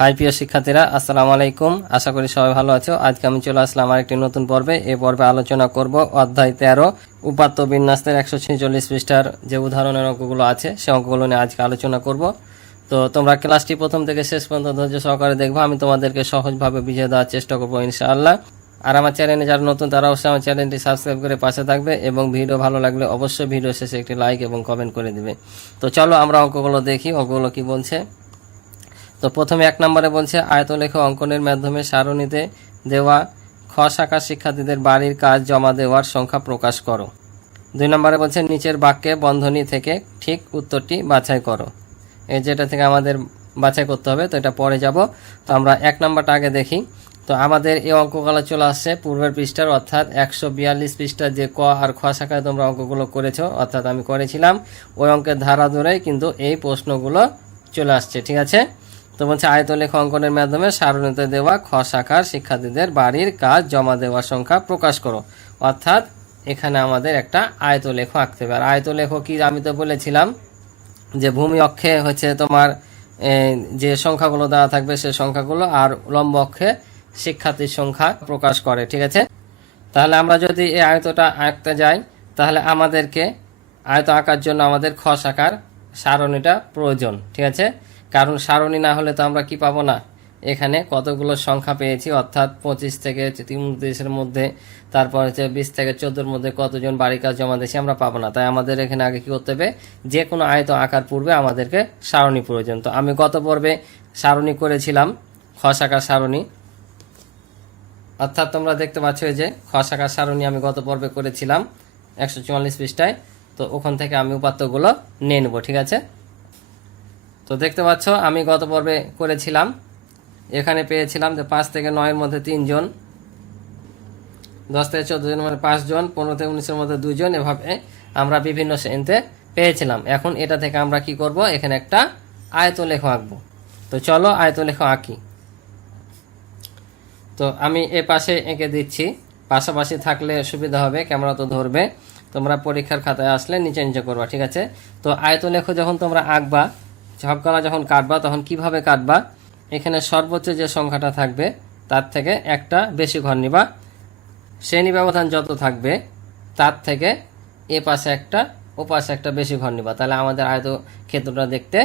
High, প্রিয় শিক্ষার্থীরা, আসসালামু আলাইকুম। আশা করি সবাই ভালো আছো। আজকে আমি চলে আসলাম আরেকটি নতুন পর্বে। এই পর্বে আলোচনা করব অধ্যায় তেরো, উপাত্ত বিন্যাসের একশো ছেচল্লিশ পৃষ্ঠার যে উদাহরণের অঙ্কগুলো আছে, সে অঙ্কগুলো নিয়ে আজকে আলোচনা করব। তো তোমরা ক্লাসটি প্রথম থেকে শেষ পর্যন্ত ধৈর্য সহকারে দেখব। আমি তোমাদেরকে সহজভাবে বুঝিয়ে দেওয়ার চেষ্টা করব, ইনশাআল্লাহ। আর আমার চ্যানেলে যারা নতুন, তারা অবশ্যই আমার চ্যানেলটি সাবস্ক্রাইব করে পাশে থাকবে এবং ভিডিও ভালো লাগলে অবশ্যই ভিডিও শেষে একটি লাইক এবং কমেন্ট করে দিবে। তো চলো আমরা অঙ্কগুলো দেখি, অঙ্কগুলো কি বলছে? তো প্রথমে এক নম্বরে বলছে, আয়তলেখ অঙ্কনের মাধ্যমে সারণীতে দেওয়া খ শাখার শিক্ষার্থীদের বাড়ির কাজ জমা দেওয়ার সংখ্যা প্রকাশ করো। দুই নম্বরে বলছে, নিচের বাক্যে বন্ধনী থেকে ঠিক উত্তরটি বাছাই করো। এই যেটা থেকে আমাদের বাছাই করতে হবে, তো এটা পরে যাব। তো আমরা এক নম্বরটা আগে দেখি। তো আমাদের এই অঙ্কগুলো চলে আসছে পূর্বের পৃষ্ঠার, অর্থাৎ একশো বিয়াল্লিশ পৃষ্ঠার যে ক আর খ শাখায় তোমরা অঙ্কগুলো করেছ, অর্থাৎ আমি করেছিলাম, ওই অঙ্কের ধারা ধরেই কিন্তু এই প্রশ্নগুলো চলে আসছে, ঠিক আছে? তো বলছে, আয়তলেখ অঙ্কনের মাধ্যমে সারণীতে দেওয়া খ শাখার শিক্ষার্থীদের বাড়ির কাজ জমা দেওয়ার সংখ্যা প্রকাশ করো। অর্থাৎ এখানে আমাদের একটা আয়তলেখ আঁকতে হবে। আর আয়তলেখ কি আমি তো বলেছিলাম যে ভূমি অক্ষে হচ্ছে তোমার যে সংখ্যাগুলো দেওয়া থাকবে সে সংখ্যাগুলো আর লম্ব অক্ষে শিক্ষার্থীর সংখ্যা প্রকাশ করে, ঠিক আছে? তাহলে আমরা যদি এই আয়তটা আঁকতে যাই, তাহলে আমাদেরকে আয়ত আঁকার জন্য আমাদের খ শাখার সারণীটা প্রয়োজন, ঠিক আছে? কারণ সারণী না হলে তো আমরা কি পাবো না? এখানে কতগুলো সংখ্যা পেয়েছি? অর্থাৎ পঁচিশ থেকে উনত্রিশের মধ্যে, তারপর হচ্ছে বিশ থেকে চোদ্দোর মধ্যে কতজন বাড়ি কাজ জমা দিয়েছি আমরা পাবো না। তাই আমাদের এখানে আগে কি করতে হবে? যে কোনো আয়ত আঁকার পূর্বে আমাদেরকে সারণী প্রয়োজন। তো আমি গত পর্বে সারণী করেছিলাম খ শাখার সারণী। অর্থাৎ তোমরা দেখতে পাচ্ছ যে খ শাখার সারণী আমি গত পর্বে করেছিলাম, একশো চুয়াল্লিশ পৃষ্ঠায়। তো ওখান থেকে আমি উপাত্তগুলো নিয়ে নেব, ঠিক আছে? তো দেখতে পাচ্ছ, আমি গত পর্বে করেছিলাম। এখানে পেয়েছিলাম যে পাঁচ থেকে নয়ের মধ্যে তিনজন, দশ থেকে চোদ্দ জনের মধ্যে পাঁচজন, পনেরো থেকে উনিশের মধ্যে দুজন, এভাবে আমরা বিভিন্ন শ্রেণীতে পেয়েছিলাম। এখন এটা থেকে আমরা কি করব? এখানে একটা আয়তলেখ আঁকবো। তো চলো আয়ত আয়তলেখ আঁকি। তো আমি এ পাশে এঁকে দিচ্ছি। পাশাপাশি থাকলে সুবিধা হবে, ক্যামেরা তো ধরবে। তোমরা পরীক্ষার খাতায় আসলে নিচে নিচে করবা, ঠিক আছে? তো আয়ত আয়তলেখ যখন তোমরা আঁকবা ঝপকলা যখন কাটবা, তখন কীভাবে কাটবা? এখানে সর্বোচ্চ যে সংখ্যাটা থাকবে, তার থেকে একটা বেশি ঘর নিবা। শ্রেণি ব্যবধান যত থাকবে, তার থেকে এ পাশে একটা, ও পাশে একটা বেশি ঘর নিবা। তাহলে আমাদের আয়ত ক্ষেত্রটা দেখতে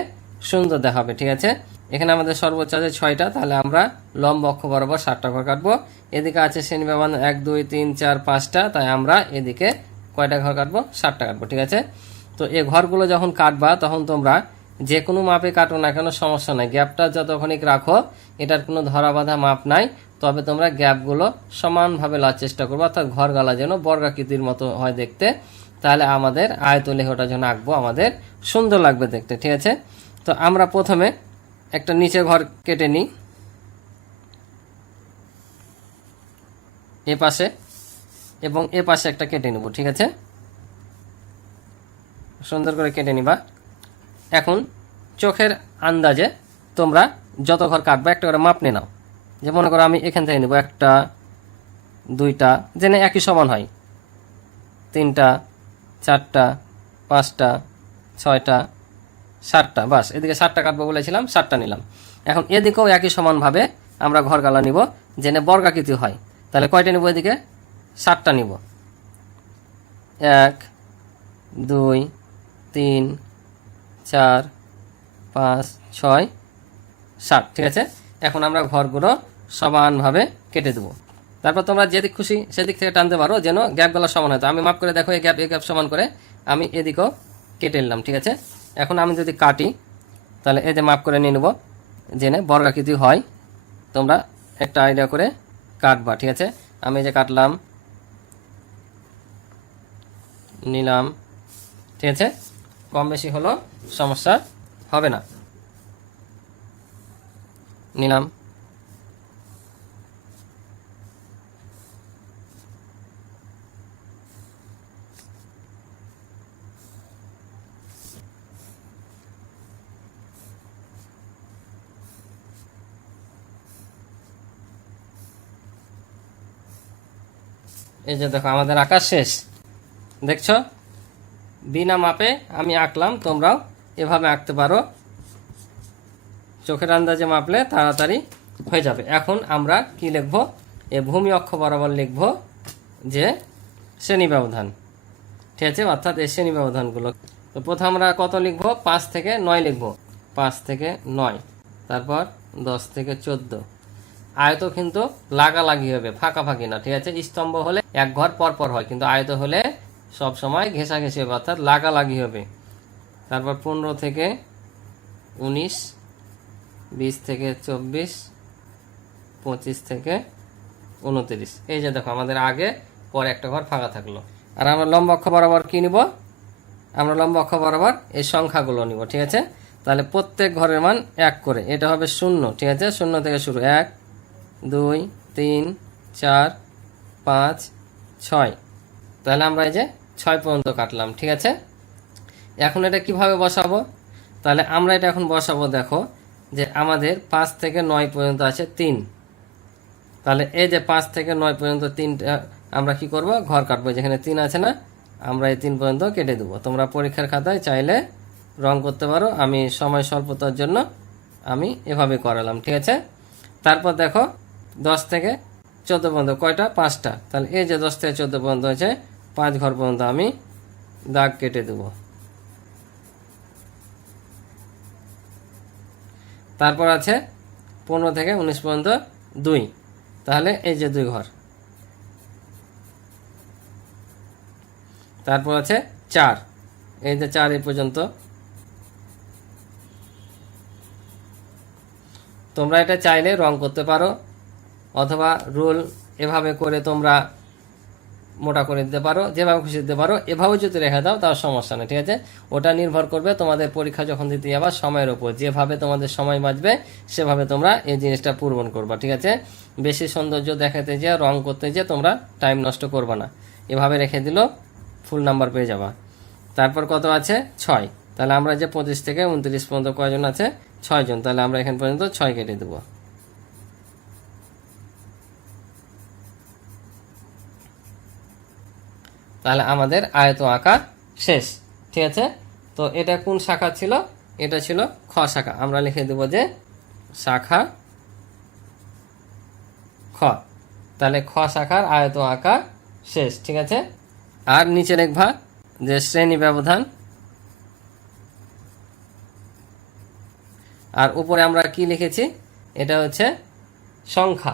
সুন্দর দেখাবে, ঠিক আছে? এখানে আমাদের সর্বোচ্চ আছে ছয়টা, তাহলে আমরা লম্ব অক্ষ বরাবর ষাটটা ঘর কাটবো। এদিকে আছে শ্রেণি ব্যবধান এক, দুই, তিন, চার, পাঁচটা, তাই আমরা এদিকে কয়টা ঘর কাটবো? সাতটা কাটবো, ঠিক আছে? তো এ ঘরগুলো যখন কাটবা, তখন তোমরা যে কোনো মাপে কাটো না কেন, সমস্যা নাই। গ্যাপটা যতক্ষণিক রাখো, এটার কোনো ধরা বাঁধা মাপ নাই, তবে তোমরা গ্যাপগুলো সমানভাবে লার চেষ্টা করব, অর্থাৎ ঘর গালা যেন বর্গাকৃতির মতো হয় দেখতে। তাহলে আমাদের আয়তলেহটা যেন আঁকবো, আমাদের সুন্দর লাগবে দেখতে, ঠিক আছে? তো আমরা প্রথমে একটা নিচে ঘর কেটে নিই। এ পাশে, এবং এ পাশে একটা কেটে নেব, ঠিক আছে? সুন্দর করে কেটে নিবা। এখন চোখের আন্দাজে তোমরা যত ঘর কাটবা, একটা করে মাপ নিয়ে নাও। যে মনে করো আমি এখান থেকে নেব একটা, দুইটা, যেন একই সমান হয়। তিনটা, চারটা, পাঁচটা, ছয়টা, সাতটা, বাস। এদিকে সাতটা কাটবো বলেছিলাম, সাতটা নিলাম। এখন এদিকেও একই সমানভাবে আমরা ঘর গালা নিব, যেন বর্গাকৃতি হয়। তাহলে কয়টা নিব এদিকে? সাতটা নিব। এক, দুই, তিন চার, পাঁচ, ছয়, সাত, ঠিক আছে? এখন আমরা ঘরগুলো সমানভাবে কেটে দেবো। তারপর তোমরা যেদিক খুশি সেদিক থেকে টানতে পারো যেন গ্যাপগুলো সমান হয়। তো আমি মাপ করে দেখো, এই গ্যাপ এই গ্যাপ সমান করে আমি এদিকেও কেটে নিলাম, ঠিক আছে? এখন আমি যদি কাটি, তাহলে যে মাপ করে নিয়ে নেব, জেনে বর্গাকৃতি হয়, তোমরা একটা আইডিয়া করে কাটবা, ঠিক আছে? আমি যে কাটলাম, নিলাম, ঠিক আছে? কম বেশি হলো সমস্যা হবে না। নিলাম। এই যে দেখো আমাদের আকাশ শেষ। দেখছ? বিনা মাপে আমি আঁকলাম, তোমরাও এভাবে আঁকতে পারো। চোখের আন্দাজে মাপলে তাড়াতাড়ি হয়ে যাবে। এখন আমরা কি লিখব? এ ভূমি অক্ষ বরাবর লিখব যে শ্রেণি ব্যবধান। ঠিক আছে, অর্থাৎ এই শ্রেণি ব্যবধানগুলো। তো প্রথমে আমরা কত লিখব? পাঁচ থেকে নয় লিখব। পাঁচ থেকে নয়, তারপর দশ থেকে চোদ্দ। আয়ত কিন্তু লাগালাগি হবে ফাঁকাফাঁকি না, ঠিক আছে? স্তম্ভ হলে এক ঘর পর পর হয়, কিন্তু আয়ত হলে সব সময় ঘেঁষাঘেঁষি হবে অর্থাৎ লাগালাগি হবে। তারপর পনেরো থেকে উনিশ, বিশ থেকে চব্বিশ, পঁচিশ থেকে উনত্রিশ। এই যে দেখো, আমাদের আগে, পরে একটা ঘর ফাঁকা থাকল। আর আমরা লম্ব অক্ষ বরাবর কি নিব? আমরা লম্ব অক্ষ বরাবর এই সংখ্যাগুলো নিব, ঠিক আছে? তাহলে প্রত্যেক ঘরের মান এক করে, এটা হবে শূন্য, ঠিক আছে? শূন্য থেকে শুরু, এক, দুই, তিন, চার, পাঁচ, ছয়। তাহলে আমরা এই যে ছয় পর্যন্ত কাটলাম, ঠিক আছে? এখন এটা কীভাবে বসাবো? তাহলে আমরা এটা এখন বসাবো, দেখো, যে আমাদের পাঁচ থেকে নয় পর্যন্ত আছে তিন। তাহলে এই যে পাঁচ থেকে নয় পর্যন্ত তিনটা, আমরা কি করব? ঘর কাটবো যেখানে তিন আছে না, আমরা এই তিন পর্যন্ত কেটে দেবো। তোমরা পরীক্ষার খাতায় চাইলে রং করতে পারো, আমি সময় স্বল্পতার জন্য আমি এভাবে করালাম, ঠিক আছে? তারপর দেখো, দশ থেকে চোদ্দ পর্যন্ত, কয়টা? পাঁচটা। তাহলে এই যে দশ থেকে চোদ্দ পর্যন্ত আছে পাঁচ ঘর পর্যন্ত আমি দাগ কেটে দেবো। তারপর আছে পনেরো থেকে উনিশ পর্যন্ত দুই। তাহলে এই যে দুই ঘর। তারপর আছে চার। এই যে চার এই পর্যন্ত। তোমরা এটা চাইলে রং করতে পারো, অথবা রুল এভাবে করে তোমরা মোটা করে দিতে পারো, যেভাবে খুশি দিতে পারো, এভাবে যদি রেখে দাও তাও সমস্যা নেই, ঠিক আছে? ওটা নির্ভর করবে তোমাদের পরীক্ষা যখন দিতে যাবা, সময়ের উপর। যেভাবে তোমাদের সময় বাঁচবে, সেভাবে তোমরা এই জিনিসটা পূরণ করবা, ঠিক আছে? বেশি সৌন্দর্য দেখাতে যে রং করতে যে তোমরা টাইম নষ্ট করবা না। এভাবে রেখে দিলেও ফুল নাম্বার পেয়ে যাবা। তারপর কত আছে? ছয়। তাহলে আমরা যে পঁচিশ থেকে উনত্রিশ পর্যন্ত কয়জন আছে? ছয়জন। তাহলে আমরা এখান পর্যন্ত ছয় কেটে দেবো। তাহলে আমাদের আয়ত আঁকা শেষ, ঠিক আছে? তো এটা কোন শাখা ছিল? এটা ছিল খ শাখা। আমরা লিখে দেব যে শাখা খ। তাহলে খ শাখার আয়ত আঁকা শেষ, ঠিক আছে? আর নিচে লিখবা যে শ্রেণি ব্যবধান। আর উপরে আমরা কি লিখেছি? এটা হচ্ছে সংখ্যা,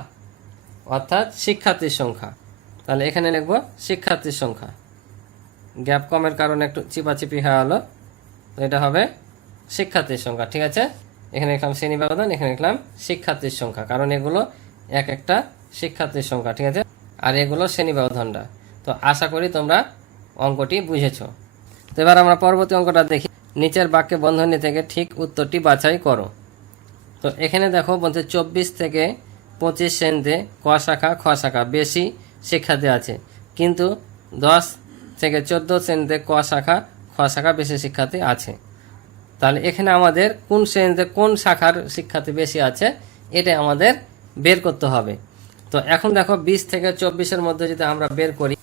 অর্থাৎ শিক্ষার্থীর সংখ্যা। তাহলে এখানে লিখব শিক্ষার্থীর সংখ্যা। গ্যাপ কমের কারণে একটু চিপাচিপি হয়ে হলো তো এটা হবে শিক্ষার্থীর সংখ্যা, ঠিক আছে? এখানে লিখলাম শ্রেণি ব্যবধান, এখানে লিখলাম শিক্ষার্থীর সংখ্যা, কারণ এগুলো এক একটা শিক্ষার্থীর সংখ্যা, ঠিক আছে? আর এগুলো শ্রেণি ব্যবধানটা। তো আশা করি তোমরা অঙ্কটি বুঝেছ। তো এবার আমরা পরবর্তী অঙ্কটা দেখি। নিচের বাক্যে বন্ধনী থেকে ঠিক উত্তরটি বাছাই করো। তো এখানে দেখো বলছে চব্বিশ থেকে পঁচিশ শ্রেণীতে ক শাখা, খ শাখা, বেশি শিক্ষার্থী আছে। কিন্তু দশ থেকে চোদ্দ শ্রেণীতে ক শাখা, খ শাখা বেশি শিক্ষার্থী আছে। তাহলে এখানে আমাদের কোন শ্রেণীতে কোন শাখার শিক্ষার্থী বেশি আছে, এটা আমাদের বের করতে হবে। তো এখন দেখো বিশ থেকে চব্বিশের মধ্যে যদি আমরা বের করি,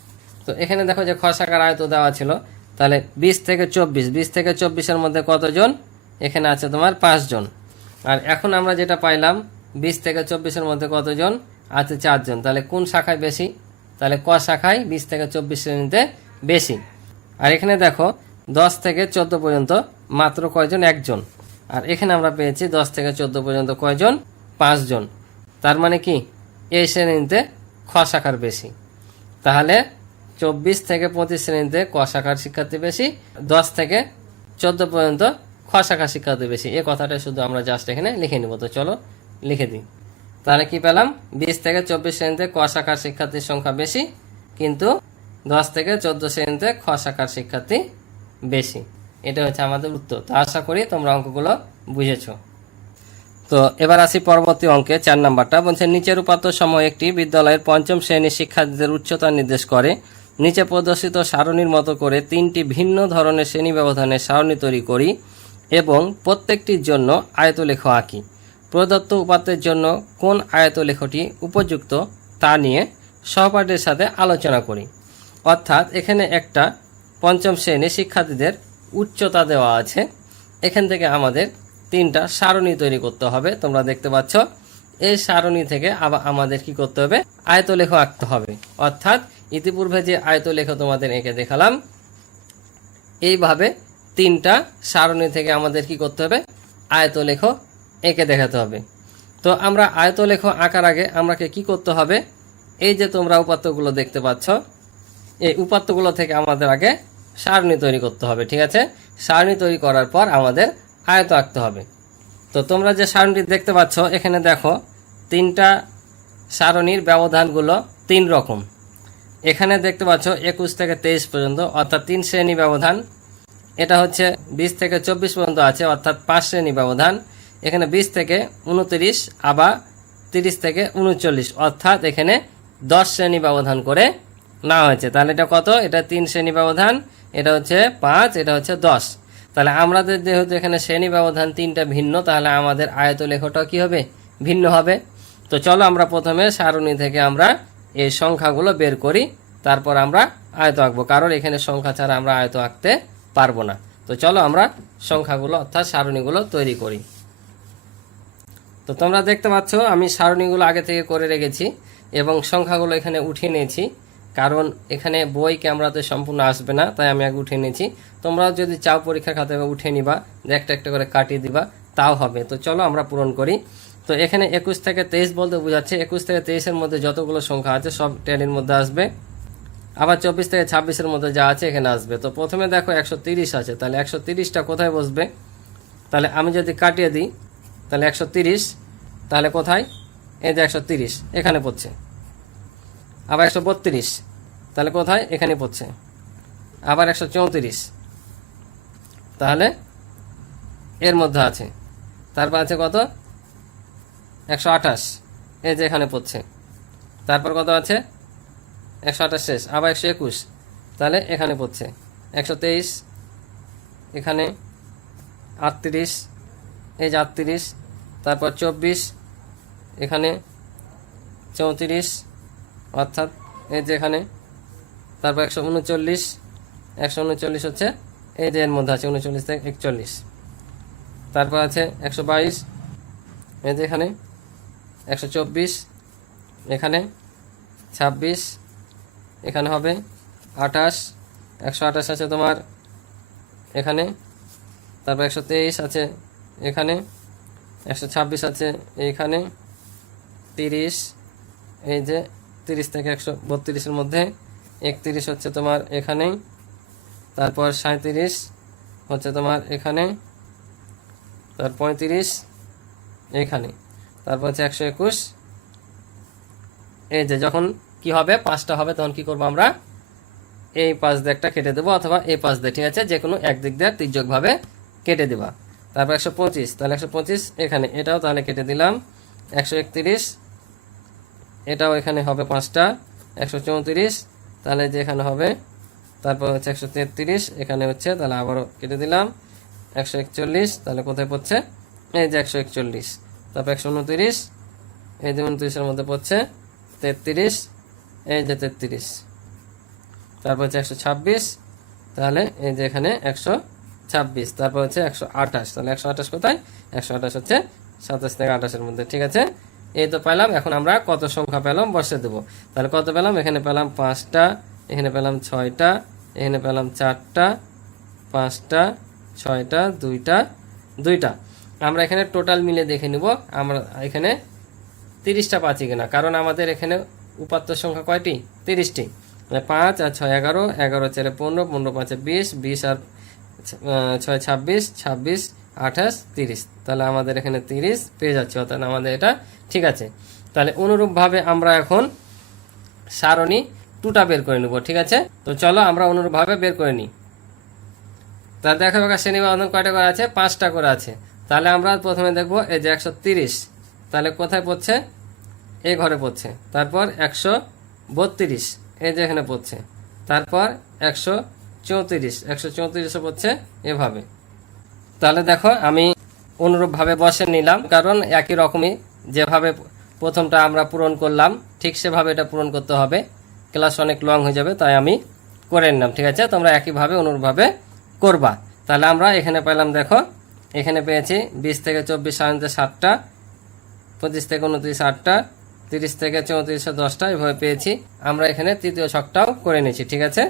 তো এখানে দেখো যে খ শাখার আয়ত দেওয়া ছিল। তাহলে বিশ থেকে চব্বিশ, বিশ থেকে চব্বিশের মধ্যে কতজন? এখানে আছে তোমার পাঁচজন। আর এখন আমরা যেটা পাইলাম, বিশ থেকে চব্বিশের মধ্যে কতজন? আছে চারজন। তাহলে কোন শাখায় বেশি? তাহলে ক শাখায় বিশ থেকে চব্বিশ শ্রেণীতে বেশি। আর এখানে দেখো, দশ থেকে চোদ্দ পর্যন্ত মাত্র কয়জন? একজন। আর এখানে আমরা পেয়েছি দশ থেকে চোদ্দ পর্যন্ত কয়জন? পাঁচজন। তার মানে কি? এই শ্রেণীতে খ শাখার বেশি। তাহলে চব্বিশ থেকে পঁচিশ শ্রেণীতে ক শাখার শিক্ষার্থী বেশি, দশ থেকে চোদ্দ পর্যন্ত খ শাখার শিক্ষার্থী বেশি। এ কথাটা শুধু আমরা জাস্ট এখানে লিখে নিব। তো চলো, লিখে দিই। তাহলে কি পেলাম? বিশ থেকে চব্বিশ শ্রেণীতে ক শাখার শিক্ষার্থীর সংখ্যা বেশি, কিন্তু দশ থেকে চোদ্দ শ্রেণীতে খ শাখার শিক্ষার্থী বেশি। এটা হচ্ছে আমাদের উত্তর। তো আশা করি তোমরা অঙ্কগুলো বুঝেছ। তো এবার আসি পরবর্তী অঙ্কে, চার নাম্বারটা। বলছে নিচের উপাত্ত সময় একটি বিদ্যালয়ের পঞ্চম শ্রেণির শিক্ষার্থীদের উচ্চতা নির্দেশ করে। নিচে প্রদর্শিত সারণীর মতো করে তিনটি ভিন্ন ধরনের শ্রেণি ব্যবধানের সারণী তৈরি করি এবং প্রত্যেকটির জন্য আয়তলেখ আঁকি। প্রদত্ত উপাত্তের জন্য কোন আয়তলেখটি উপযুক্ত তা নিয়ে সহপাঠীর সাথে আলোচনা করি। অর্থাৎ এখানে একটা পঞ্চম শ্রেণির শিক্ষার্থীদের উচ্চতা দেওয়া আছে। এখান থেকে আমাদের তিনটা সারণী তৈরি করতে হবে, তোমরা দেখতে পাচ্ছ। এই সারণী থেকে আবার আমাদের কি করতে হবে? আয়তলেখ আঁকতে হবে। অর্থাৎ ইতিপূর্বে যে আয়তলেখ তোমাদের এঁকে দেখালাম, এইভাবে তিনটা সারণী থেকে আমাদের কি করতে হবে? আয়তলেখ এঁকে দেখাতে হবে। তো আমরা আয়তলেখ আঁকার আগে আমাকে কি করতে হবে? এই যে তোমরা উপাত্তগুলো দেখতে পাচ্ছ, এই উপাত্তগুলো থেকে আমাদের আগে সারণী তৈরি করতে হবে, ঠিক আছে? সারণী তৈরি করার পর আমাদের আয়ত আঁকতে হবে। তো তোমরা যে সারণীটি দেখতে পাচ্ছ, এখানে দেখো তিনটা সারণীর ব্যবধানগুলো তিন রকম। এখানে দেখতে পাচ্ছ একুশ থেকে তেইশ পর্যন্ত, অর্থাৎ তিন শ্রেণি ব্যবধান। এটা হচ্ছে বিশ থেকে চব্বিশ পর্যন্ত আছে, অর্থাৎ পাঁচ শ্রেণি ব্যবধান। এখানে বিশ থেকে উনত্রিশ, আবার তিরিশ থেকে উনচল্লিশ। অর্থাৎ এখানে দশ শ্রেণি ব্যবধান করে না হয়েছে। তাহলে এটা কত? এটা তিন শ্রেণি ব্যবধান, এটা হচ্ছে পাঁচ, এটা হচ্ছে দশ। তাহলে আমাদের যেহেতু এখানে শ্রেণি ব্যবধান তিনটা ভিন্ন, তাহলে আমাদের আয়ত লেখটা কি হবে? ভিন্ন হবে। তো চলো আমরা প্রথমে সারণী থেকে আমরা এই সংখ্যাগুলো বের করি, তারপর আমরা আয়ত আঁকবো। কারণ এখানে সংখ্যা ছাড়া আমরা আয়ত আঁকতে পারব না। তো চলো আমরা সংখ্যাগুলো, অর্থাৎ সারণীগুলো তৈরি করি। তো তোমরা দেখতে পাচ্ছ, আমি সারণীগুলো আগে থেকে করে রেখেছি এবং সংখ্যাগুলো এখানে উঠিয়ে নিয়েছি, কারণ এখানে বই ক্যামেরাতে সম্পূর্ণ আসবে না, তাই আমি আগে উঠিয়ে নিয়েছি। তোমরাও যদি চাও পরীক্ষার খাতে উঠে নিবা একটা একটা করে কাটিয়ে দিবা, তাও হবে। তো চলো আমরা পূরণ করি। তো এখানে একুশ থেকে তেইশ বলতে বোঝাচ্ছে, একুশ থেকে তেইশের মধ্যে যতগুলো সংখ্যা আছে সব টেনের মধ্যে আসবে। আবার চব্বিশ থেকে ছাব্বিশের মধ্যে যা আছে এখানে আসবে। তো প্রথমে দেখো একশো তিরিশ আছে, তাহলে একশো তিরিশটা কোথায় বসবে? তাহলে আমি যদি কাটিয়ে দিই তাহলে একশো তিরিশ, তাহলে কোথায়? এই যে একশো তিরিশ, এখানে পড়ছে। আবার একশো বত্রিশ, তাহলে কোথায়? এখানে পড়ছে। আবার একশো চৌত্রিশ, তাহলে এর মধ্যে আছে। তারপর আছে কত? একশো আঠাশ, এই যে এখানে পড়ছে। তারপর কত আছে? একশো আঠাশ শেষ, আবার একশো একুশ, তাহলে এখানে পড়ছে। একশো তেইশ, এখানে আটত্রিশ, এই যে আটত্রিশ তারপর চব্বিশ, এখানে চৌত্রিশ, অর্থাৎ এই যে এখানে, তারপর একশো উনচল্লিশ একশো উনচল্লিশ হচ্ছে এই যে এর মধ্যে আছে, উনচল্লিশ থেকে একচল্লিশ। তারপর আছে একশো বাইশ, এই যে এখানে একশো চব্বিশ, এখানে ছাব্বিশ, এখানে হবে আঠাশ, একশো আঠাশ আছে তোমার, এখানে, তারপর একশো তেইশ আছে, এখানে একশো ছাব্বিশ আছে এইখানে তিরিশ, এই যে তিরিশ থেকে একশো বত্রিশের মধ্যে, একত্রিশ হচ্ছে তোমার এখানেই তারপর সাঁত্রিশ হচ্ছে তোমার এখানে, তার পঁয়ত্রিশ এখানে, তারপর হচ্ছে একশো একুশ। এই যে যখন কি হবে, পাঁচটা হবে, তখন কি করব আমরা? এই পাঁচ দিয়ে কেটে দেবো, অথবা এই পাঁচ দিয়ে, ঠিক আছে? যে কোনো এক দিক দিয়ে তির্যকভাবে কেটে দেবা। তারপর একশো পঁচিশ, তাহলে একশো পঁচিশ, এখানে এটাও তাহলে কেটে দিলাম। একশো একত্রিশ, এটাও এখানে হবে পাঁচটা। একশো চৌত্রিশ, তাহলে যে এখানে হবে, তারপর হচ্ছে একশো তেত্রিশ, এখানে হচ্ছে, তাহলে আবারও কেটে দিলাম। একশো একচল্লিশ, তাহলে কোথায় পড়ছে? এই যে একশো একচল্লিশ, তারপর একশো উনত্রিশ, এই যে উনত্রিশের মধ্যে পড়ছে, তেত্রিশ, এই যে তেত্রিশ। তারপর হচ্ছে একশো ছাব্বিশ, তাহলে এই যে এখানে একশো ছাব্বিশ, তারপর হচ্ছে একশো আঠাশ। তাহলে একশো আঠাশ কোথায়? একশো আঠাশ হচ্ছে সাতাশ থেকে আঠাশের মধ্যে, ঠিক আছে? এই তো পেলাম, এখন আমরা কত সংখ্যা পেলাম? বসে দেবো। তাহলে কত পেলাম? এখানে পেলাম পাঁচটা, এখানে পেলাম ছয়টা, এখানে পেলাম চারটা, পাঁচটা, ছয়টা, দুইটা দুইটা। আমরা এখানে টোটাল মিলে দেখে নিব, আমরা এখানে তিরিশটা পাচ্ছি কিনা। কারণ আমাদের এখানে উপাত্ত সংখ্যা কয়টি? তিরিশটি। পাঁচ আর ছয় এগারো এগারো চারে পনেরো পনেরো পাঁচে বিশ বিশ আর ছয়, ছাব্বিশ ছাব্বিশ আঠাশ, তিরিশ। তাহলে আমাদের এখানে তিরিশ পেয়ে যাচ্ছে, অর্থাৎ আমাদের এটা ঠিক আছে। তাহলে অনুরূপভাবে আমরা এখন সারণী টুটা বের করে নেব, ঠিক আছে? তো চলো আমরা অনুরূপভাবে বের করে নিই। তাহলে দেখো এবার শ্রেণি বান্ধন কয়টা করে আছে? পাঁচটা করে আছে। তাহলে আমরা প্রথমে দেখব এই যে একশো তিরিশ। তাহলে কোথায় পড়ছে? এই ঘরে পড়ছে। তারপর একশো বত্রিশ। এই যে এখানে পড়ছে। তারপর একশো চৌত্রিশ, একশো চৌত্রিশে পড়ছে এভাবে। তাহলে দেখো, আমি অনুরূপভাবে বসে নিলাম, কারণ একই রকমই যেভাবে প্রথমটা আমরা পূরণ করলাম, ঠিক সেভাবে এটা পূরণ করতে হবে। ক্লাস অনেক লং হয়ে যাবে, তাই আমি করে নিলাম, ঠিক আছে? তোমরা একইভাবে অনুরূপভাবে করবা। তাহলে আমরা এখানে পেলাম, দেখো, এখানে পেয়েছি বিশ থেকে চব্বিশ সাধারণত সাতটা পঁচিশ থেকে উনত্রিশ আটটা, তিরিশ থেকে চৌত্রিশশো দশটা, এভাবে পেয়েছি। আমরা এখানে তৃতীয় ছকটাও করে নিয়েছি, ঠিক আছে?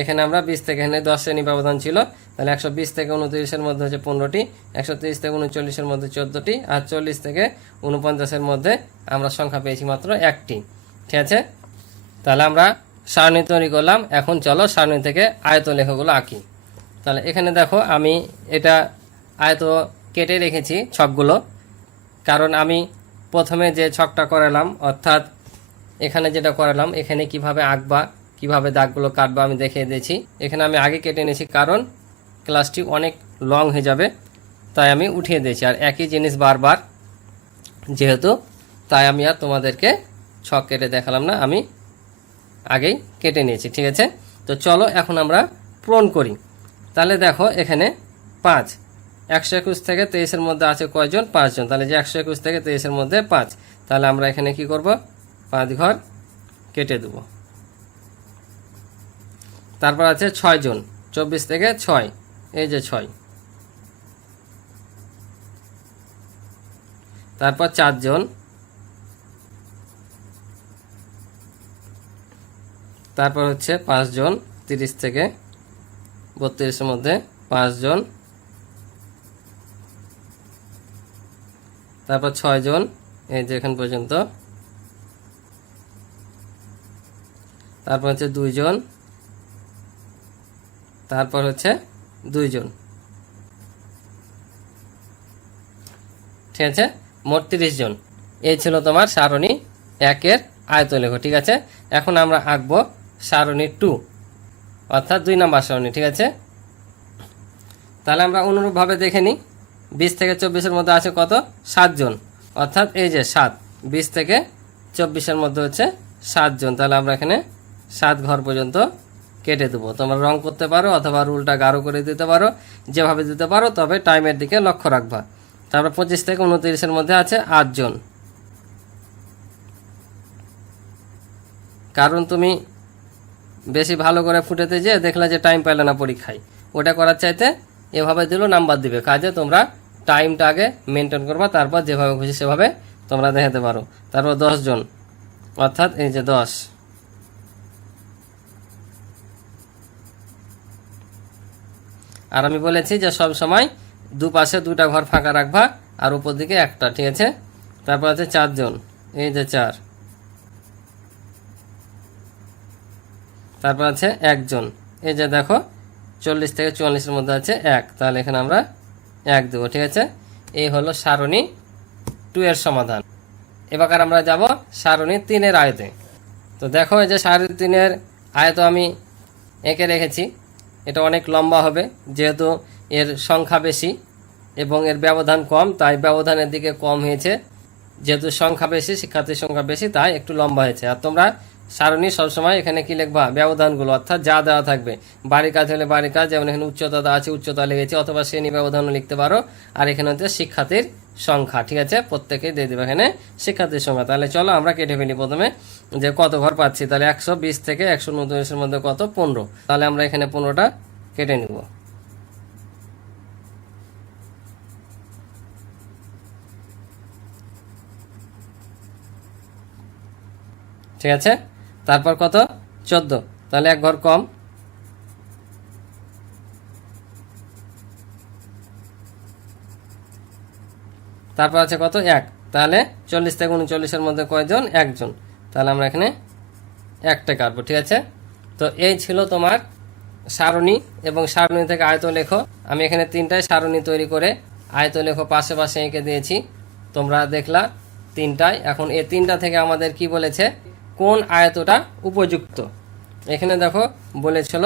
এখানে আমরা বিশ থেকে, এখানে দশ শ্রেণি ব্যবধান ছিল। তাহলে একশো বিশ থেকে উনত্রিশের মধ্যে হচ্ছে পনেরোটি, একশো তিরিশ থেকে উনচল্লিশের মধ্যে চোদ্দোটি, আর চল্লিশ থেকে উনপঞ্চাশের মধ্যে আমরা সংখ্যা পেয়েছি মাত্র একটি। ঠিক আছে? তাহলে আমরা সারণী তৈরি করলাম। এখন চলো সারণী থেকে আয়ত লেখগুলো আঁকি। তাহলে এখানে দেখো, আমি এটা আয়ত কেটে রেখেছি ছকগুলো। কারণ আমি প্রথমে যে ছকটা করালাম, অর্থাৎ এখানে যেটা করালাম, এখানে কীভাবে আঁকবা কীভাবে দাগগুলো কাটবা আমি দেখিয়ে দিয়েছি। এখানে আমি আগে কেটে নিয়েছি কারণ ক্লাসটি অনেক লং হয়ে যাবে, তাই আমি উঠিয়ে দিয়েছি। আর একই জিনিস বারবার, যেহেতু তাই আমি আর তোমাদেরকে ছক কেটে দেখালাম না, আমি আগেই কেটে নিয়েছি, ঠিক আছে? তো চলো এখন আমরা পূরণ করি। তাহলে দেখো এখানে পাঁচ, একশো একুশ থেকে তেইশের মধ্যে আছে কয়জন? পাঁচজন। তাহলে যে একশো একুশ থেকে তেইশের মধ্যে পাঁচ, তাহলে আমরা এখানে কি করব? পাঁচ ঘর কেটে দেব। তারপর আছে ছয় জন, চব্বিশ থেকে ছয়, এই যে ছয়। তারপর চারজন তারপর হচ্ছে পাঁচজন তিরিশ থেকে বত্রিশের মধ্যে পাঁচজন তারপর ছয়জন এই যে এখান পর্যন্ত। তারপর হচ্ছে দুইজন তারপর হচ্ছে দুইজন। ঠিক আছে? মোট তিরিশ জন। এই ছিল তোমার সারণী একের আয়তলেখ, ঠিক আছে? এখন আমরা আঁকবো সারণী টু, অর্থাৎ দুই নাম্বার সারণী, ঠিক আছে? তাহলে আমরা অনুরূপভাবে দেখে নিই। বিশ থেকে চব্বিশের মধ্যে আছে কত? সাতজন অর্থাৎ এই যে সাত, বিশ থেকে চব্বিশের মধ্যে হচ্ছে সাতজন তাহলে আমরা এখানে সাত ঘর পর্যন্ত কেটে দেবো। তোমরা রং করতে পারো অথবা রুলটা গাঢ় করে দিতে পারো, যেভাবে দিতে পারো, তবে টাইমের দিকে লক্ষ্য রাখবা। তারপর পঁচিশ থেকে উনত্রিশের মধ্যে আছে আটজন কারণ তুমি বেশি ভালো করে ফুটেতে যে দেখলে যে টাইম পাইলে না পরীক্ষায়। ওটা করার চাইতে এভাবে দিলেও নাম্বার দিবে। কাজে তোমরা টাইমটা আগে মেনটেন করবা, তারপর যেভাবে খুশি সেভাবে তোমরা দেখাতে পারো। তারপর দশ জন। অর্থাৎ এই যে দশ। আর আমি বলেছি যে সব সময় দুপাশে দুটা ঘর ফাঁকা রাখবা, আর উপর দিকে একটা, ঠিক আছে? তারপর আছে চারজন, এই যে চার। তারপর আছে একজন, এই যে দেখো, চল্লিশ থেকে চুয়াল্লিশের মধ্যে আছে এক। তাহলে এখানে আমরা এক দেবো, ঠিক আছে? এই হলো সারণী টু এর সমাধান। এবার আমরা যাব সারণী তিনের আয়তে। তো দেখো, এই যে সারণী তিনের আয়ত আমি এঁকে রেখেছি। এটা অনেক লম্বা হবে, যেহেতু এর সংখ্যা বেশি এবং এর ব্যবধান কম, তাই ব্যবধানের দিকে কম হয়েছে। যেহেতু সংখ্যা বেশি, শিক্ষার্থীর সংখ্যা বেশি, তাই একটু লম্বা হয়েছে। আর তোমরা সারণী সবসময় এখানে কি লিখবা? ব্যবধানগুলো, অর্থাৎ যা দেওয়া থাকবে। বাড়ি কাজ হলে বাড়ি কাজ, যেমন এখানে উচ্চতা আছে, উচ্চতা লেগেছে, অথবা শ্রেণি ব্যবধানও লিখতে পারো। আর এখানে হচ্ছে শিক্ষার্থীর সংখ্যা, ঠিক আছে? প্রত্যেকেই দিয়ে দেবে এখানে শিক্ষার্থীর সংখ্যা। তাহলে চলো আমরা কেটে ফেলি প্রথমে যে কত ঘর পাচ্ছি। তাহলে একশো বিশ থেকে একশো উনত্রিশের মধ্যে কত? পনেরো। তাহলে আমরা এখানে পনেরোটা কেটে নিব। ঠিক আছে? তারপর কত? চোদ্দ। তাহলে এক ঘর কম। তারপর আছে কত? এক। তাহলে চল্লিশ থেকে উনচল্লিশের মধ্যে কয়জন? একজন। তাহলে আমরা এখানে একটা কাটবো, ঠিক আছে? তো এই ছিল তোমার সারণী এবং সারণী থেকে আয়ত লেখো আমি এখানে তিনটায় সারণী তৈরি করে আয়ত লেখো পাশে পাশে এঁকে দিয়েছি। তোমরা দেখলা তিনটায় এখন এই তিনটা থেকে আমাদের কি বলেছে? কোন আয়তটা উপযুক্ত? এখানে দেখো বলেছিল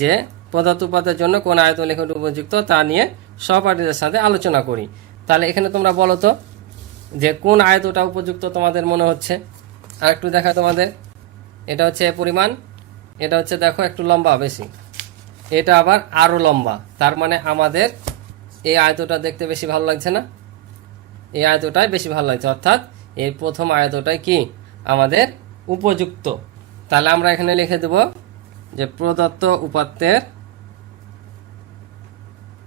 যে পদার্থ উপাদের জন্য কোন আয়ত লেখাটা উপযুক্ত তা নিয়ে সহপাঠীদের সাথে আলোচনা করি। তাহলে এখানে তোমরা বলো তো যে কোন আয়তটা উপযুক্ত তোমাদের মনে হচ্ছে? আর একটু দেখা তোমাদের। এটা হচ্ছে পরিমাণ, এটা হচ্ছে দেখো একটু লম্বা, বেশি। এটা আবার আরও লম্বা, তার মানে আমাদের এই আয়তটা দেখতে বেশি ভালো লাগছে না? এই আয়তটাই বেশি ভালো লাগছে, অর্থাৎ এই প্রথম আয়তটাই কি? আমাদের উপযুক্ত। তাহলে আমরা এখানে লিখে দেব যে প্রদত্ত উপাত্তের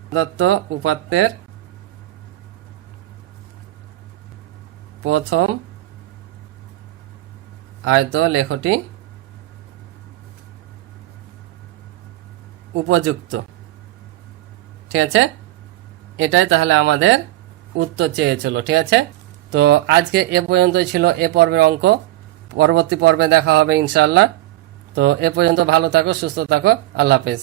প্রদত্ত উপাত্তের প্রথম আয়ত লেখটি উপযুক্ত। ঠিক আছে? এটাই তাহলে আমাদের উত্তর চেয়েছিল, ঠিক আছে? তো আজকে এ পর্যন্তই ছিল এ পর্বের অঙ্ক। পরবর্তী পর্বে দেখা হবে ইনশাল্লাহ তো এ পর্যন্ত ভালো থাকো, সুস্থ থাকো। আল্লাহ হাফেজ।